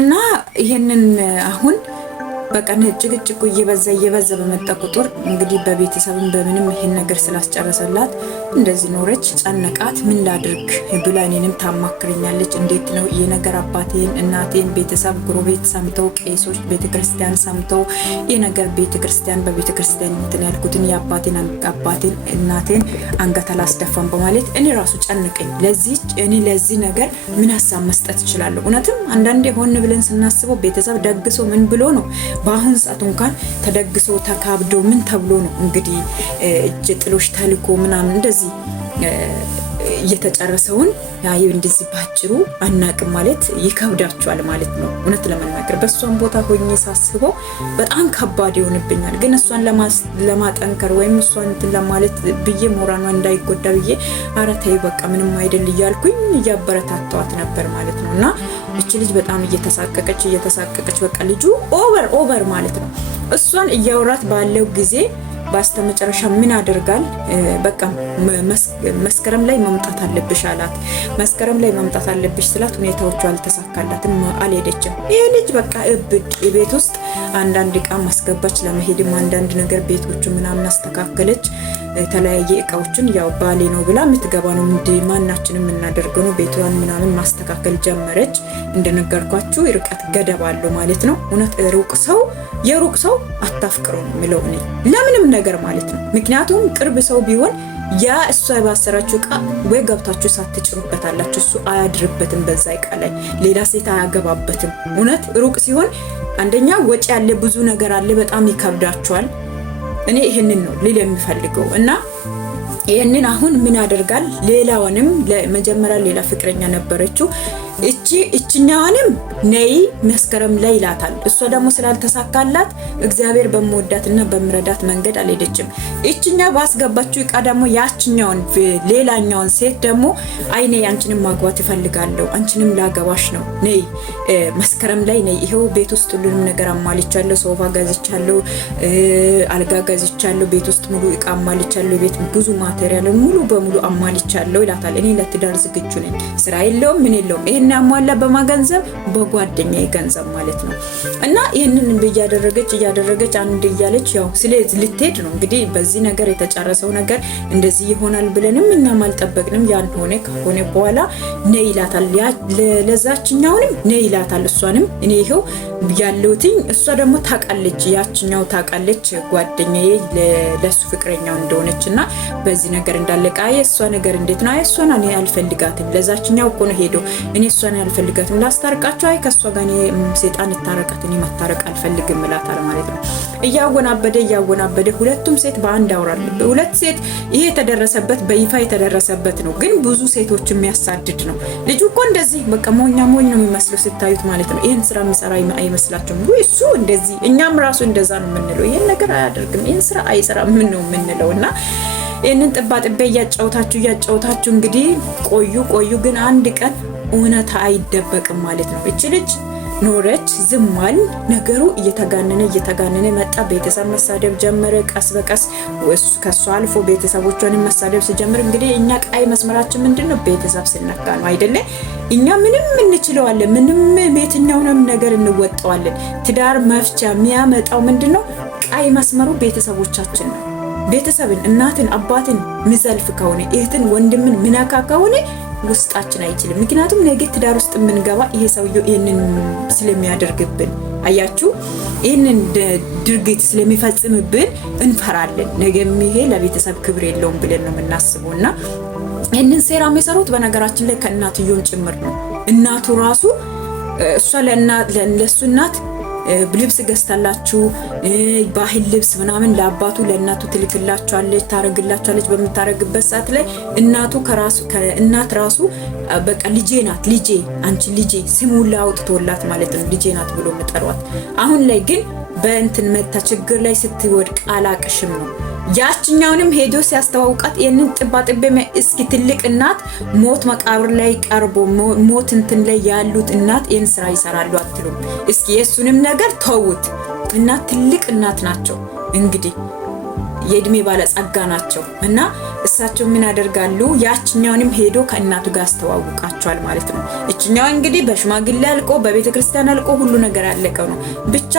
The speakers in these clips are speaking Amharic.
እና ይሄንን አሁን በቀን ጭቅጭቁ እየበዛ በመጣ ቁጥር እንግዲህ በቤተሰብም በምንም ይሄን ነገር ስላስጨረሰላት እንደዚህ ኖረች። ጨነቃት። ምን ላድርግ ብላ እኔንም ታማክረኛለች። እንዴት ነው ይሄ ነገር? አባቴን፣ እናቴን፣ ቤተሰብ ጎረቤት ሰምተው፣ ቄሶች ቤተክርስቲያን ሰምተው ይሄ ነገር ቤተክርስቲያን በቤተክርስቲያን እንትን ያልኩትን የአባቴን እናቴን አንገት አላስደፋም በማለት እኔ ራሱ ጨነቀኝ። ለዚህ ነገር ምን ሀሳብ መስጠት እችላለሁ? እውነትም አንዳንዴ ሆን ብለን ስናስበው ቤተሰብ ደግሶ ምን ብሎ ነው በአሁን ሰዓት እንኳን ተደግሶ ተካብዶ ምን ተብሎ ነው እንግዲህ እጅ ጥሎሽ ተልኮ ምናምን እንደዚህ እየተጨረሰውን ያዩ እንደዚህ ባጭሩ አናቅም ማለት ይከብዳቸዋል ማለት ነው። እውነት ለመናገር በሷን ቦታ ሆኜ ሳስበው በጣም ከባድ ይሆንብኛል። ግን እሷን ለማጠንከር ወይም እሷን እንትን ለማለት ብዬ ሞራኗ እንዳይጎዳ ብዬ ኧረ ተይ በቃ ምንም አይደል እያልኩኝ እያበረታታዋት ነበር ማለት ነው። እና እቺ ልጅ በጣም እየተሳቀቀች በቃ ልጁ ኦቨር ማለት ነው። እሷን እያወራት ባለው ጊዜ ባስተመጨረሻ ምን አደርጋል? በቃ መስከረም ላይ መምጣት አለብሽ አላት። መስከረም ላይ መምጣት አለብሽ ስላት ሁኔታዎቹ አልተሳካላትም፣ አልሄደችም። ይሄ ልጅ በቃ እብድ። የቤት ውስጥ አንዳንድ እቃ ማስገባች፣ ለመሄድም አንዳንድ ነገር ቤቶቹ ምናምን አስተካከለች። የተለያየ እቃዎችን ያው ባሌ ነው ብላ የምትገባ ነው ማናችንም የምናደርገው ነው። ቤቷን ምናምን ማስተካከል ጀመረች። እንደነገርኳችሁ ርቀት ገደብ አለው ማለት ነው። እውነት የሩቅ ሰው አታፍቅሩ ነው የሚለው እኔ ለምንም ነገር ማለት ነው። ምክንያቱም ቅርብ ሰው ቢሆን ያ እሷ የባሰራችሁ እቃ ወይ ገብታችሁ ሳትጭሩበታላችሁ፣ እሱ አያድርበትም በዛ እቃ ላይ፣ ሌላ ሴት አያገባበትም። እውነት ሩቅ ሲሆን አንደኛ ወጪ ያለ ብዙ ነገር አለ፣ በጣም ይከብዳቸዋል። እኔ ይሄንን ነው ሊል የሚፈልገው እና ይሄንን አሁን ምን ያደርጋል? ሌላውንም ለመጀመሪያ ሌላ ፍቅረኛ ነበረችው እችኛዋንም ነይ መስከረም ላይ ይላታል። እሷ ደግሞ ስላልተሳካላት እግዚአብሔር በመወዳትና በመረዳት መንገድ አልሄደችም። እችኛ ባስገባችው እቃ ደግሞ ያችኛውን ሌላኛውን ሴት ደግሞ አይኔ አንቺንም ማግባት ይፈልጋለሁ፣ አንቺንም ላገባሽ ነው፣ ነይ መስከረም ላይ ነይ፣ ይሄው ቤት ውስጥ ሁሉንም ነገር አሟልቻለሁ፣ ሶፋ ገዝቻለሁ፣ አልጋ ገዝቻለሁ፣ ቤት ውስጥ ሙሉ እቃ አሟልቻለሁ፣ ቤት ብዙ ማቴሪያል ሙሉ በሙሉ አሟልቻለሁ ይላታል። እኔ ለትዳር ዝግጁ ነኝ፣ ስራ የለውም ምን የለውም፣ ይሄን ያሟላ በማገንዘብ በጓደኛዬ ገንዘብ ማለት ነው። እና ይሄንን እያደረገች አንድ እያለች ያው ስለዚህ ልትሄድ ነው እንግዲህ። በዚህ ነገር የተጨረሰው ነገር እንደዚህ ይሆናል ብለንም እኛም አልጠበቅንም። ያን ከሆነ በኋላ ነይ ይላታል። ለዛችኛውንም ነይ ይላታል። እሷንም እኔ ይሄው ያለውትኝ እሷ ደግሞ ታውቃለች፣ ያችኛው ታውቃለች ጓደኛዬ ለሱ ፍቅረኛው እንደሆነችና በዚህ ነገር እንዳለቀ እሷ ነገር እንዴት ነው እሷን እኔ አልፈልጋትም፣ ለዛችኛው እኮ ነው ሄዶ እኔ እሷን አልፈልጋትም፣ ላስታርቃቸው ከሷ ጋር ሰይጣን ይታረቃት፣ እኔ መታረቅ አልፈልግም እላታል ማለት ነው። እያወናበደ ሁለቱም ሴት በአንድ አውራል። ሁለት ሴት ይሄ የተደረሰበት በይፋ የተደረሰበት ነው፣ ግን ብዙ ሴቶች የሚያሳድድ ነው። ልጁ እኮ እንደዚህ በቃ ሞኝ ነው የሚመስለው ስታዩት ማለት ነው። ይሄን ስራ የሚሰራ አይመስላችሁም ወይ? እሱ እንደዚህ እኛም ራሱ እንደዛ ነው የምንለው። ይሄን ነገር አያደርግም፣ ይሄን ስራ አይሰራም ምን ነው የምንለው። እና ይሄንን ጥባጥቤ እያጫውታችሁ እንግዲህ ቆዩ። ግን አንድ ቀን እውነታ አይደበቅም ማለት ነው። እቺ ልጅ ኖረች፣ ዝማል። ነገሩ እየተጋነነ መጣ። ቤተሰብ መሳደብ ጀመረ። ቀስ በቀስ ከሷ አልፎ ቤተሰቦቿን መሳደብ ሲጀምር እንግዲህ እኛ ቀይ መስመራችን ምንድነው? ቤተሰብ ስነካ ነው አይደለ? እኛ ምንም እንችለዋለን፣ ምንም የትኛውንም ነገር እንወጣዋለን። ትዳር መፍቻ የሚያመጣው ምንድነው? ቀይ መስመሩ ቤተሰቦቻችን ነው። ቤተሰብን፣ እናትን፣ አባትን ምዘልፍ ከሆነ እህትን፣ ወንድምን ምናካ ከሆነ ውስጣችን አይችልም። ምክንያቱም ነገ ትዳር ውስጥ የምንገባ ይሄ ሰውዬው ይሄንን ስለሚያደርግብን፣ አያችሁ፣ ይሄንን ድርጊት ስለሚፈጽምብን እንፈራለን። ነገም ይሄ ለቤተሰብ ክብር የለውም ብለን ነው የምናስበውና ይሄንን ሴራ የሚሰሩት በነገራችን ላይ ከእናትዮም ጭምር ነው። እናቱ ራሱ እሷ ለሱ እናት ልብስ ገዝታላችሁ ባህል ልብስ ምናምን ለአባቱ ለእናቱ ትልክላቸዋለች፣ ታረግላቸዋለች። በምታረግበት ሰዓት ላይ እናት ራሱ በቃ ልጄ ናት፣ አንቺ ልጄ ስሙላ አውጥቶላት ማለት ነው ልጄ ናት ብሎ መጠሯት። አሁን ላይ ግን በእንትን መታ ችግር ላይ ስትወድቅ አላቅሽም ነው። ያችኛውንም ሄዶ ሲያስተዋውቃት ይሄንን ጥባጥቤ እስኪ ትልቅ እናት ሞት መቃብር ላይ ቀርቦ ሞት እንትን ላይ ያሉት እናት ይሄን ስራ ይሰራሉ አትሉም? እስኪ የሱንም ነገር ተውት። እናት ትልቅ እናት ናቸው። እንግዲህ የእድሜ ባለጸጋ ናቸው እና እሳቸው ምን ያደርጋሉ? ያችኛውንም ሄዶ ከእናቱ ጋር አስተዋውቃቸዋል ማለት ነው። እችኛው እንግዲህ በሽማግሌ አልቆ በቤተ ክርስቲያን አልቆ ሁሉ ነገር ያለቀው ነው። ብቻ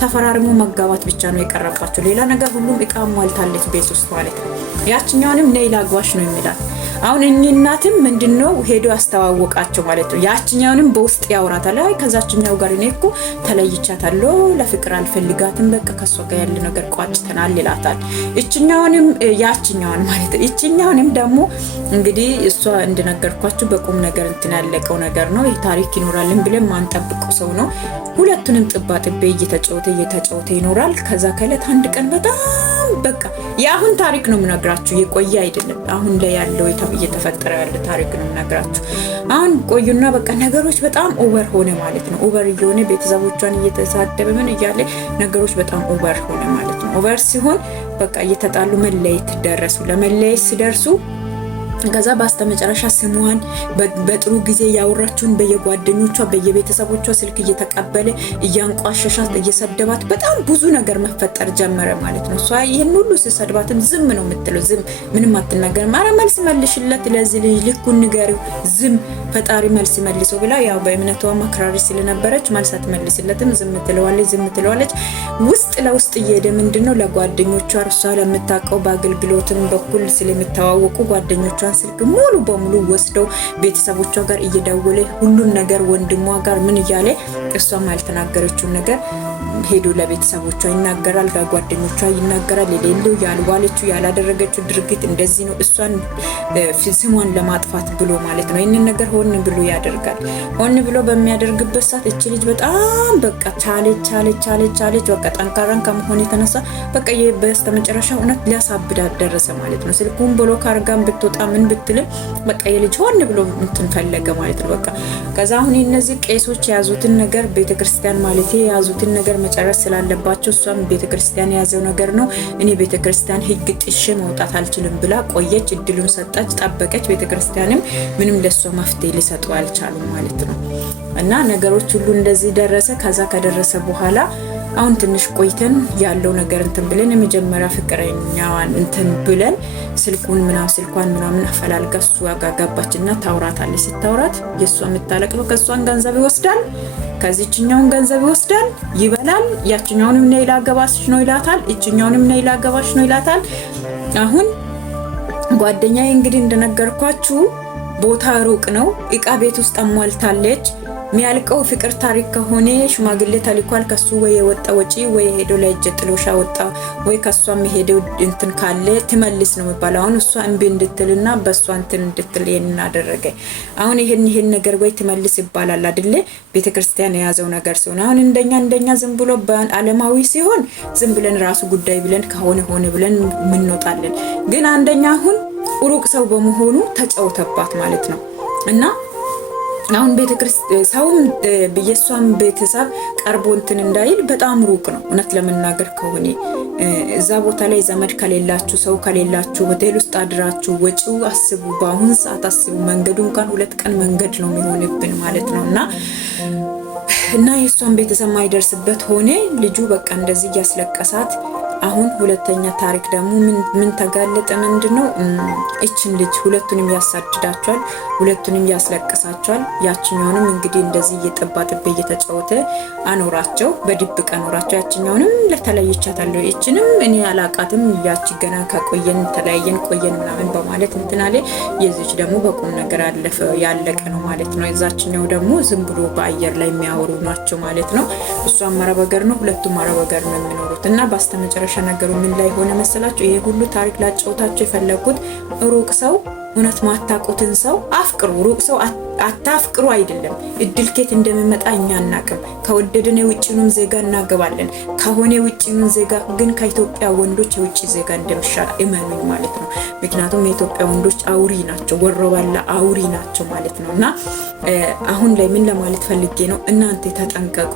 ተፈራርሞ መጋባት ብቻ ነው የቀረባቸው። ሌላ ነገር ሁሉም እቃ ሟልታለች ቤት ውስጥ ማለት ነው። ያችኛውንም ነይ ላግባሽ ነው የሚላት። አሁን እኚህ እናትም ምንድነው ሄዶ ያስተዋወቃቸው ማለት ነው። ያችኛውንም በውስጥ ያወራታል። አይ ከዛችኛው ጋር እኔ እኮ ተለይቻታለሁ፣ ለፍቅር አልፈልጋትም፣ በቃ ከሷ ጋር ያለ ነገር ቋጭተናል ይላታል። እችኛውንም ያችኛውን ማለት ነው። እችኛውንም ደግሞ እንግዲህ እሷ እንደነገርኳችሁ በቁም ነገር እንትን ያለቀው ነገር ነው። ይህ ታሪክ ይኖራልን ብለን ማንጠብቀው ሰው ነው። ሁለቱንም ጥባ ጥቤ እየተጫወተ ይኖራል። ከዛ ከዕለት አንድ ቀን በጣም በቃ የአሁን ታሪክ ነው የምነግራችሁ፣ የቆየ አይደለም። አሁን ላይ ያለው እየተፈጠረ ያለ ታሪክ ነው የምነግራችሁ። አሁን ቆዩና በቃ ነገሮች በጣም ኦቨር ሆነ ማለት ነው። ኦቨር እየሆነ ቤተሰቦቿን እየተሳደበ ምን እያለ ነገሮች በጣም ኦቨር ሆነ ማለት ነው። ኦቨር ሲሆን በቃ እየተጣሉ መለየት ደረሱ። ለመለየት ሲደርሱ ከዛ በስተመጨረሻ ስሟን በጥሩ ጊዜ ያወራችውን በየጓደኞቿ በየቤተሰቦቿ ስልክ እየተቀበለ እያንቋሸሻት እየሰደባት በጣም ብዙ ነገር መፈጠር ጀመረ ማለት ነው። እሷ ይሄን ሁሉ ሲሰድባትም ዝም ነው የምትለው። ዝም ምንም አትናገርም። ኧረ መልስ መልሽለት ለዚህ ልጅ ልኩን ንገሪው፣ ዝም ፈጣሪ መልስ መልሰው ብላ ያው በእምነቷ አክራሪ ስለነበረች መልስ አትመልስለትም። ዝም ትለዋለች። ውስጥ ለውስጥ እየሄደ ምንድነው ለጓደኞቿ እርሷ ለምታውቀው በአገልግሎትም በኩል ስለሚተዋወቁ ጓደኞቿ ስልክ ሙሉ በሙሉ ወስደው ቤተሰቦቿ ጋር እየደወለ ሁሉን ነገር ወንድሟ ጋር ምን እያለ እሷም ያልተናገረችውን ነገር ሄዶ ለቤተሰቦቿ ይናገራል፣ ለጓደኞቿ ይናገራል። የሌለው ያልዋለችው ያላደረገችው ድርጊት እንደዚህ ነው እሷን ስሟን ለማጥፋት ብሎ ማለት ነው። ይህንን ነገር ሆን ብሎ ያደርጋል። ሆን ብሎ በሚያደርግበት ሰዓት እቺ ልጅ በጣም በቃ ቻለች በቃ ጠንካራን ከመሆን የተነሳ በቃ በስተመጨረሻ እውነት ሊያሳብዳት ደረሰ ማለት ነው። ስልኩን ብሎክ አርጋን ብትወጣ ምን ብትልም በቃ የልጅ ሆን ብሎ እንትን ፈለገ ማለት ነው። በቃ ከዛ አሁን እነዚህ ቄሶች የያዙትን ነገር ቤተክርስቲያን ማለት የያዙትን ነገር መጨረስ ስላለባቸው እሷም ቤተክርስቲያን የያዘው ነገር ነው። እኔ ቤተክርስቲያን ህግ ጥሼ መውጣት አልችልም ብላ ቆየች። እድሉን ሰጣች፣ ጠበቀች። ቤተክርስቲያንም ምንም ለሷ መፍትሄ ሊሰጡ አልቻሉም ማለት ነው። እና ነገሮች ሁሉ እንደዚህ ደረሰ። ከዛ ከደረሰ በኋላ አሁን ትንሽ ቆይተን ያለው ነገር እንትን ብለን የመጀመሪያ ፍቅረኛዋን እንትን ብለን ስልኳን ምናምን አፈላልጋ እሱ ጋር ገባችና ታውራታለች። ስታውራት የእሷ የምታለቅለው ከእሷን ገንዘብ ይወስዳል፣ ከዚህኛውን ገንዘብ ይወስዳል፣ ይበላል። ያችኛውንም ነይ ላገባሽ ነው ይላታል፣ እችኛውንም ነይ ላገባሽ ነው ይላታል። አሁን ጓደኛዬ እንግዲህ እንደነገርኳችሁ ቦታ ሩቅ ነው፣ እቃ ቤት ውስጥ አሟልታለች። የሚያልቀው ፍቅር ታሪክ ከሆነ ሽማግሌ ተልኳል። ከሱ ወይ የወጣ ወጪ ወይ ሄዶ ለእጅ ጥሎሻ ወጣ ወይ ከሷም ሄደው እንትን ካለ ትመልስ ነው የሚባለው። አሁን እሷ እምቢ እንድትልና በሷ እንትን እንድትል ይሄንን አደረገ። አሁን ይሄን ነገር ወይ ትመልስ ይባላል አይደለ? ቤተክርስቲያን የያዘው ነገር ሲሆን አሁን እንደኛ ዝም ብሎ በአለማዊ ሲሆን ዝም ብለን ራሱ ጉዳይ ብለን ከሆነ ሆነ ብለን ምንወጣለን። ግን አንደኛ አሁን ሩቅ ሰው በመሆኑ ተጫውተባት ማለት ነው እና አሁን ቤተክርስቲያን ሰውም በየሷም ቤተሰብ ቀርቦ እንትን እንዳይል በጣም ሩቅ ነው። እውነት ለመናገር ከሆነ እዛ ቦታ ላይ ዘመድ ከሌላችሁ ሰው ከሌላችሁ ሆቴል ውስጥ አድራችሁ ወጪው አስቡ። በአሁን ሰዓት አስቡ። መንገዱ እንኳን 2 ቀን መንገድ ነው የሚሆንብን ማለት ነውና የሷን ቤተሰብ ማይደርስበት ሆነ። ልጁ በቃ እንደዚህ ያስለቀሳት። አሁን ሁለተኛ ታሪክ ደግሞ ምን ተጋለጠ? ምንድነው እቺን ልጅ ሁለቱንም ያሳድዳቸዋል፣ ሁለቱንም ያስለቅሳቸዋል። ያችኛውንም እንግዲህ እንደዚህ እየጠባጥቤ እየተጫወተ አኖራቸው፣ በድብቅ አኖራቸው። ያችኛውንም ለተለይቻታለሁ፣ እቺንም እኔ አላቃትም፣ ያቺ ገና ከቆየን ተለያየን ቆየን ምናምን በማለት እንትናለ። የዚች ደግሞ በቁም ነገር ያለቀ ነው ማለት ነው። የዛችኛው ደግሞ ዝም ብሎ በአየር ላይ የሚያወሩ ናቸው ማለት ነው። እሷም አረብ ሀገር ነው፣ ሁለቱም አረብ ሀገር ነው የሚኖሩት እና በስተመጨረሻ ነገሩ ምን ላይ ሆነ መሰላችሁ? ይሄ ሁሉ ታሪክ ላጫውታችሁ የፈለኩት ሩቅ ሰው እውነት ማታቆትን ሰው አፍቅሩ። ሩቅ ሰው አታፍቅሩ አይደለም። እድል ከየት እንደሚመጣ እኛ አናቅም። ከወደድን የውጭኑን ዜጋ እናገባለን። ከሆነ የውጭኑን ዜጋ ግን ከኢትዮጵያ ወንዶች የውጭ ዜጋ እንደሚሻል እመኑኝ ማለት ነው። ምክንያቱም የኢትዮጵያ ወንዶች አውሪ ናቸው፣ ወሮባላ አውሪ ናቸው ማለት ነው። እና አሁን ላይ ምን ለማለት ፈልጌ ነው፣ እናንተ ተጠንቀቁ።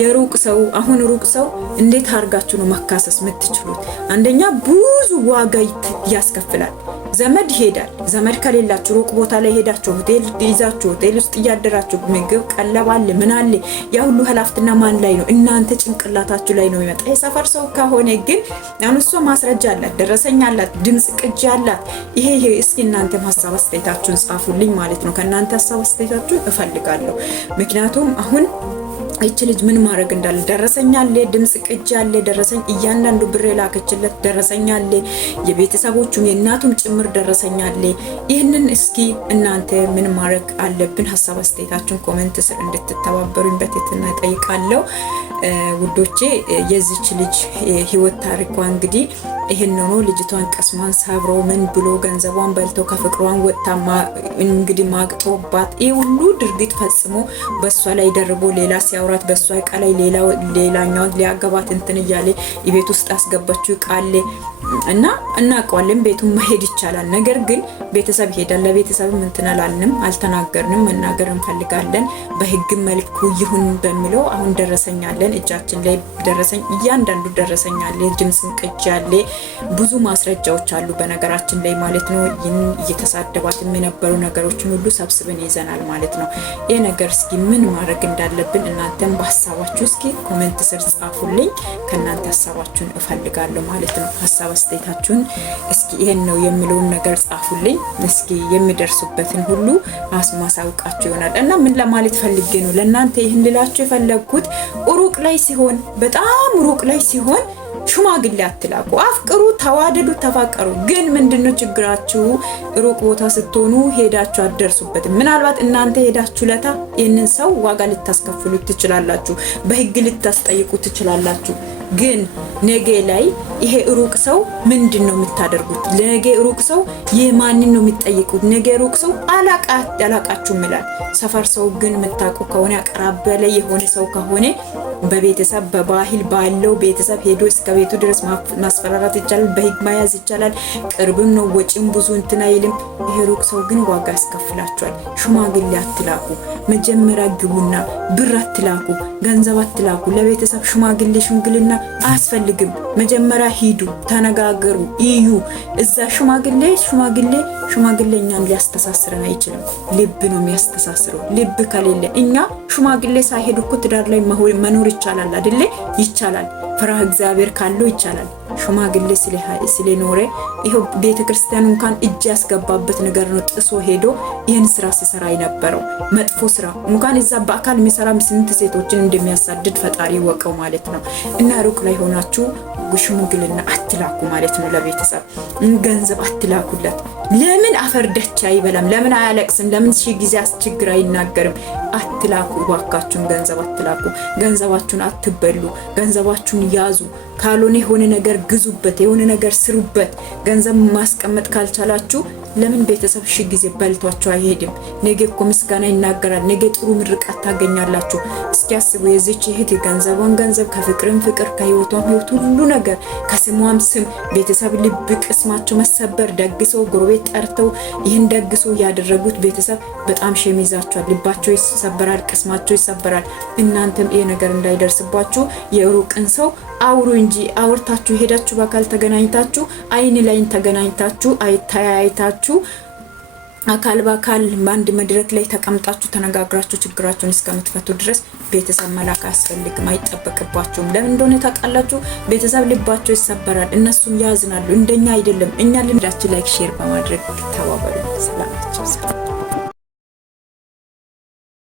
የሩቅ ሰው አሁን ሩቅ ሰው እንዴት አድርጋችሁ ነው መካሰስ የምትችሉት? አንደኛ ብዙ ዋጋ ያስከፍላል። ዘመድ ይሄዳል። ዘመድ ከሌላችሁ ሩቅ ቦታ ላይ ሄዳችሁ ሆቴል ይዛችሁ ሆቴል ውስጥ እያደራችሁ ምግብ ቀለብ አለ ምን አለ ያ ሁሉ ኃላፊነትና ማን ላይ ነው? እናንተ ጭንቅላታችሁ ላይ ነው የሚመጣ። የሰፈር ሰው ከሆነ ግን እሷ ማስረጃ አላት፣ ደረሰኛ አላት፣ ድምጽ ቅጂ አላት። ይሄ እስኪ እናንተ ሀሳብ አስተያየታችሁን ጻፉልኝ ማለት ነው። ከእናንተ ሀሳብ አስተያየታችሁን እፈልጋለሁ። ምክንያቱም አሁን እቺ ልጅ ምን ማድረግ እንዳለ ደረሰኛ አለ፣ ድምጽ ቅጂ አለ፣ ደረሰኝ እያንዳንዱ ብር ላከችለት ደረሰኛ አለ፣ የቤተሰቦቹም የእናቱም ጭምር ደረሰኛ አለ። ይህንን እስኪ እናንተ ምን ማድረግ አለብን? ሀሳብ አስተያየታችሁን ኮሜንት ስር እንድትተባበሩኝ በትህትና እጠይቃለሁ። ውዶቼ የዚች ልጅ ህይወት ታሪኳ እንግዲህ ይሄን ነው። ልጅቷን ቀስሟን ሰብሮ ምን ብሎ ገንዘቧን በልተው ከፍቅሯን ወጣ እንግዲህ ማግጦባት ይሄ ሁሉ ድርጊት ፈጽሞ በሷ ላይ ደርቦ ሌላ ሲያወራት በሷ ቃላይ ሌላኛው ሊያገባት እንትን እያለ የቤት ውስጥ አስገባችው ቃል እና እናውቀዋለን። ቤቱን መሄድ ይቻላል። ነገር ግን ቤተሰብ ይሄዳል። ለቤተሰብ እንትን አላልንም፣ አልተናገርንም። መናገር እንፈልጋለን። በህግ መልኩ ይሁን በሚለው አሁን ደረሰኛለን እጃችን ላይ ደረሰኝ እያንዳንዱ ደረሰኛል። ድምጽም ቅጂ አለ፣ ብዙ ማስረጃዎች አሉ በነገራችን ላይ ማለት ነው። ይህን እየተሳደባት የነበሩ ነገሮችን ሁሉ ሰብስበን ይዘናል ማለት ነው። ይሄ ነገር እስኪ ምን ማድረግ እንዳለብን እናንተም በሐሳባችሁ እስኪ ኮሜንት ስር ጻፉልኝ። ከእናንተ ሐሳባችሁን እፈልጋለሁ ማለት ነው። ሐሳብ አስተያየታችሁን እስኪ ይሄን ነው የሚለውን ነገር ጻፉልኝ። እስኪ የሚደርሱበትን ሁሉ ማሳውቃችሁ ይሆናል። እና ምን ለማለት ፈልጌ ነው ለእናንተ ይህን ልላችሁ የፈለግኩት ሩቅ ላይ ሲሆን በጣም ሩቅ ላይ ሲሆን ሽማግሌ አትላቁ። አፍቅሩ፣ ተዋደዱ፣ ተፋቀሩ። ግን ምንድነው ችግራችሁ? ሩቅ ቦታ ስትሆኑ ሄዳችሁ አትደርሱበትም። ምናልባት እናንተ ሄዳችሁ ለታ ይህንን ሰው ዋጋ ልታስከፍሉት ትችላላችሁ፣ በህግ ልታስጠይቁ ትችላላችሁ። ግን ነገ ላይ ይሄ ሩቅ ሰው ምንድነው የምታደርጉት? ነገ ሩቅ ሰው የማንን ነው የሚጠይቁት? ነገ ሩቅ ሰው አላቃችሁም ይላል። ሰፈር ሰው ግን የምታውቁ ከሆነ አቅራቢያ ላይ የሆነ ሰው ከሆነ በቤተሰብ በባህል ባለው ቤተሰብ ሄዶ እስከ ቤቱ ድረስ ማስፈራራት ይቻላል፣ በህግ መያዝ ይቻላል። ቅርብም ነው፣ ወጪም ብዙ እንትን አይልም። ይሄ ሩቅ ሰው ግን ዋጋ ያስከፍላችኋል። ሽማግሌ አትላኩ። መጀመሪያ ግቡና ብር አትላኩ፣ ገንዘብ አትላኩ። ለቤተሰብ ሽምግልና አያስፈልግም። መጀመሪያ ሂዱ፣ ተነጋገሩ፣ እዩ። እዛ ሽማግሌ እኛን ሊያስተሳስረን አይችልም። ልብ ነው የሚያስተሳስረው። ልብ ከሌለ እኛ ሽማግሌ ሳይሄዱ እኮ ትዳር ላይ መኖር ይቻላል አይደለ? ይቻላል። ፍርሃ እግዚአብሔር ካለው ይቻላል። ሽማግሌ ስለኖረ ይሄው ቤተክርስቲያን እንኳን እጅ ያስገባበት ነገር ነው። ጥሶ ሄዶ ይህን ስራ ሲሰራ የነበረው መጥፎ ስራ እንኳን እዛ በአካል የሚሰራ ስንት ሴቶችን እንደሚያሳድድ ፈጣሪ ወቀው ማለት ነው። እና ሩቅ ላይ ሆናችሁ ሽምግልና አትላኩ ማለት ነው። ለቤተሰብ ገንዘብ አትላኩለት። ለምን አፈርደች አይበላም? ለምን አያለቅስም? ለምን ሺ ጊዜ አስቸግር አይናገርም? አትላኩ ባካችሁን፣ ገንዘብ አትላኩ። ገንዘባችሁን አትበሉ። ገንዘባችሁን ያዙ። ካልሆነ የሆነ ነገር ግዙበት፣ የሆነ ነገር ስሩበት። ገንዘብ ማስቀመጥ ካልቻላችሁ ለምን ቤተሰብ ሺ ጊዜ በልቷችሁ አይሄድም? ነገ እኮ ምስጋና ይናገራል። ነገ ጥሩ ምርቃት ታገኛላችሁ። እስኪ አስቡ። የዚች እህት ገንዘቧን ገንዘብ፣ ከፍቅርም ፍቅር፣ ከህይወቷም ህይወት፣ ሁሉ ነገር ከስሟም ስም፣ ቤተሰብ ልብ ቅስማቸው መሰበር፣ ደግሰው ጎረቤት ጠርተው ይህን ደግሶ ያደረጉት ቤተሰብ በጣም ሸም ይዛቸዋል። ልባቸው ይሰበራል፣ ቅስማቸው ይሰበራል። እናንተም ይሄ ነገር እንዳይደርስባችሁ የሩቅን ሰው አውሩ እንጂ አውርታችሁ ሄዳችሁ በአካል ተገናኝታችሁ አይን ላይን ተገናኝታችሁ አይታያይታችሁ አካል በአካል በአንድ መድረክ ላይ ተቀምጣችሁ ተነጋግራችሁ ችግራችሁን እስከምትፈቱ ድረስ ቤተሰብ መላክ አያስፈልግም፣ አይጠበቅባችሁም። ለምን እንደሆነ ታውቃላችሁ? ቤተሰብ ልባቸው ይሰበራል፣ እነሱም ያዝናሉ። እንደኛ አይደለም። እኛ ልንዳችሁ ላይክ ሼር በማድረግ ተባበሩ። ሰላማችሁ